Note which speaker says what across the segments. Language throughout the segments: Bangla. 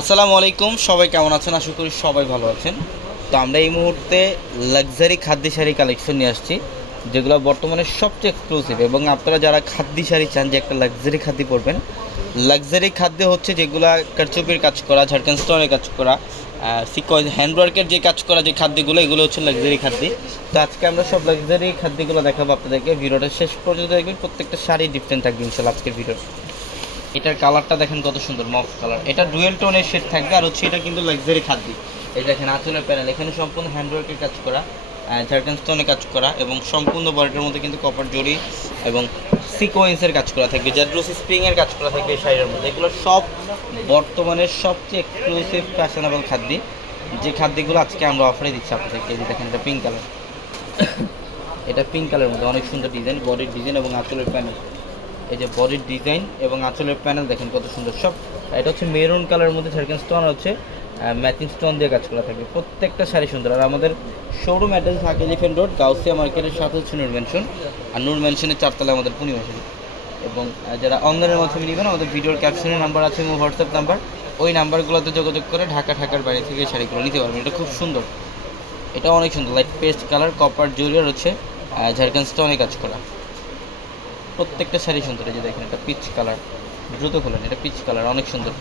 Speaker 1: আসসালামু আলাইকুম সবাই কেমন আছেন আশা করি সবাই ভালো আছেন তো আমরা এই মুহূর্তে লাক্সারি খাদ্যি শাড়ি কালেকশন নিয়ে আসছি যেগুলো বর্তমানে সবচেয়ে এক্সক্লুসিভ এবং আপনারা যারা খাদ্যি শাড়ি চান যে একটা লাক্সারি খাদ্যি পরবেন লাক্সারি খাদ্য হচ্ছে যেগুলো কারচুপির কাজ করা ঝাড়খান্ড স্টোনের কাজ করা সিকোয়েন্স হ্যান্ডওয়ার্কের যে কাজ করা যে খাদ্যগুলো এগুলো হচ্ছে লাক্সারি খাদ্য তো আজকে আমরা সব লাক্সারি খাদ্যগুলো দেখাবো আপনাদেরকে ভিডিওটা শেষ পর্যন্ত দেখবেন প্রত্যেকটা শাড়ি ডিফারেন্ট থাকবে ইনশাল্লাহ আজকের ভিডিও এটার কালারটা দেখেন কত সুন্দর মফ কালার এটা ডুয়েল টোনের শেড থাকবে আর হচ্ছে এটা কিন্তু লাক্সারি খাদ্যি এই দেখেন আচলের প্যানেল এখানে সম্পূর্ণ হ্যান্ডওয়ার্কের কাজ করা ঝাড়খান স্টোনে কাজ করা এবং সম্পূর্ণ বডিটার মধ্যে কিন্তু কপার জড়ি এবং সিকোয়েন্সের কাজ করা থাকবে জাড্রোস স্প্রিংয়ের কাজ করা থাকবে এই শাড়ির মধ্যে এগুলো সব বর্তমানের সবচেয়ে এক্সক্লুসিভ ফ্যাশনেবল খাদ্যি যে খাদ্যগুলো আজকে আমরা অফারে দিচ্ছি আপনাদেরকে এই দেখেন এটা পিঙ্ক কালার এটা পিঙ্ক কালারের মধ্যে অনেক সুন্দর ডিজাইন বডির ডিজাইন এবং আচলের প্যানেল এই যে বডির ডিজাইন এবং আঁচলের প্যানেল দেখেন কত সুন্দর সব এটা হচ্ছে মেরুন কালারের মধ্যে ঝাড়খান স্টোন হচ্ছে ম্যাচিং স্টোন দিয়ে কাজ করা থাকে প্রত্যেকটা শাড়ি সুন্দর আর আমাদের শোরুম অ্যাড্রেস থাকে এলিফেন্ট রোড গাউসিয়া মার্কেটের সাথে হচ্ছে নূর ম্যানশন আর নূর ম্যানশনের চারতলা আমাদের পূর্ণিমা শাড়ি এবং যারা অনলাইনের মাধ্যমে নিবেন আমাদের ভিডিওর ক্যাপশনের নাম্বার আছে এবং হোয়াটসঅ্যাপ নাম্বার ওই নাম্বারগুলোতে যোগাযোগ করে ঢাকা ঢাকার বাইরে থেকে শাড়িগুলো নিতে পারবেন এটা খুব সুন্দর এটা অনেক সুন্দর light paste colour copper jeweller হচ্ছে ঝাড়খান স্টোনে কাজ করা প্রত্যেকটা শাড়ি সুন্দর এই যে দেখেন এটা পিচ কালার দ্রুত খোলেন এটা পিচ কালার অনেক সুন্দর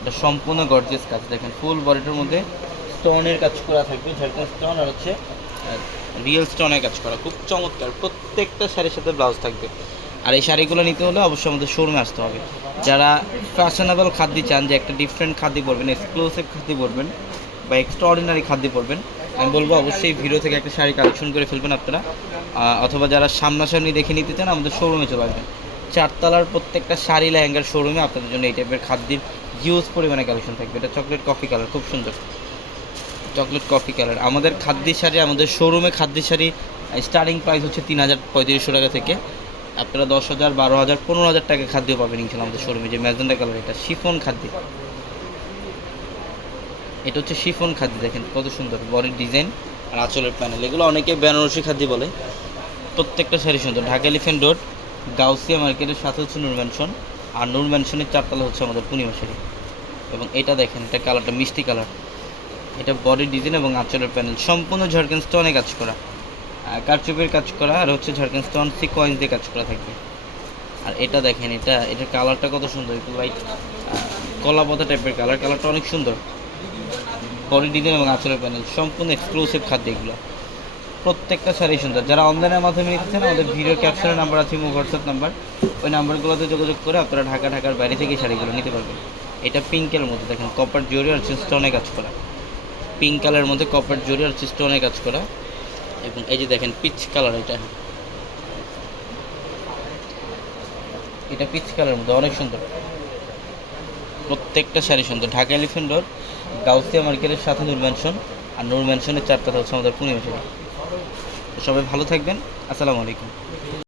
Speaker 1: এটা সম্পূর্ণ গর্জিয়াস কাজ দেখেন ফুল বডিটার মধ্যে স্টোনের কাজ করা থাকবে ঝাড়খান্ড স্টোন আর হচ্ছে রিয়েল স্টোনের কাজ করা খুব চমৎকার প্রত্যেকটা শাড়ির সাথে ব্লাউজ থাকবে আর এই শাড়িগুলো নিতে হলে অবশ্যই আমাদের শোরুমে আসতে হবে যারা ফ্যাশনেবল খাদ্যি চান যে একটা ডিফারেন্ট খাদ্যি পরবেন এক্সক্লুসিভ খাদ্যি পরবেন বা এক্সট্রা অর্ডিনারি খাদ্যি পরবেন আমি বলবো অবশ্যই ভিডিও থেকে একটা শাড়ি কালেকশন করে ফেলবেন আপনারা অথবা যারা সামনাসামনি দেখে নিতে চান আমাদের শোরুমে চলে আসবেন চারতলার প্রত্যেকটা শাড়ি লেহেঙ্গার শোরুমে আপনাদের জন্য এই টাইপের খাদ্যের হিউজ পরিমাণে কালেকশন থাকবে এটা চকলেট কফি কালার খুব সুন্দর চকলেট কফি কালার আমাদের খাদ্য শাড়ি আমাদের শোরুমে খাদ্য শাড়ি স্টার্টিং প্রাইস হচ্ছে তিন হাজার পঁয়ত্রিশশো টাকা থেকে আপনারা দশ হাজার বারো হাজার পনেরো হাজার টাকা খাদ্য পাবেন ইনশাল্লাহ আমাদের শোরুমে যে ম্যাজেন্ডা কালার এটা শিফন খাদ্য এটা হচ্ছে শিফন খাদি দেখেন কত সুন্দর বডির ডিজাইন আর আঁচলের প্যানেল এগুলো অনেকে বেনারসি খাদি বলে প্রত্যেকটা শাড়ি সুন্দর ঢাকা এলিফেন্ট রোড গাউসিয়া মার্কেটের সাথে হচ্ছে নূর ম্যানশন আর নূর ম্যানশনের চারতলা হচ্ছে আমাদের পূর্ণিমা শাড়ি এবং এটা দেখেন এটা কালারটা মিষ্টি কালার এটা বডি ডিজাইন এবং আঁচলের প্যানেল সম্পূর্ণ ঝাড়খান স্টোনে কাজ করা কারচুপের কাজ করা আর হচ্ছে ঝাড়খান স্টোন সিকোয়েন্স দিয়ে কাজ করা থাকবে আর এটা দেখেন এটা এটার কালারটা কত সুন্দর একটু কলা কলাপাতা টাইপের কালার কালারটা অনেক সুন্দর বডি ডিজাইন এবং আচরের প্যানেল সম্পূর্ণ এক্সক্লুসিভ খাদ্য এগুলো প্রত্যেকটা শাড়ি সুন্দর যারা অনলাইনের মাধ্যমে নিচ্ছেন আমাদের ভিডিও ক্যাপশনের নাম্বার আছে এবং হোয়াটসঅ্যাপ নাম্বার ওই নাম্বারগুলোতে যোগাযোগ করে আপনারা ঢাকা ঢাকার বাইরে থেকে শাড়িগুলো নিতে পারবেন এটা পিঙ্কের মধ্যে দেখেন কপার জরি আর অনেক কাজ করা পিঙ্ক কালারের মধ্যে কপার জরি আর অনেক কাজ করা এবং এই যে দেখেন পিচ কালার এটা এটা পিচ কালারের মধ্যে অনেক সুন্দর প্রত্যেকটা শাড়ি সুন্দর ঢাকা এলিফেন্ট রোড গাউসিয়া মার্কেটের সাথে নূর ম্যানশন আর নূর ম্যানশনের চারটা হচ্ছে আমাদের পুনে সবাই ভালো থাকবেন আসসালামু আলাইকুম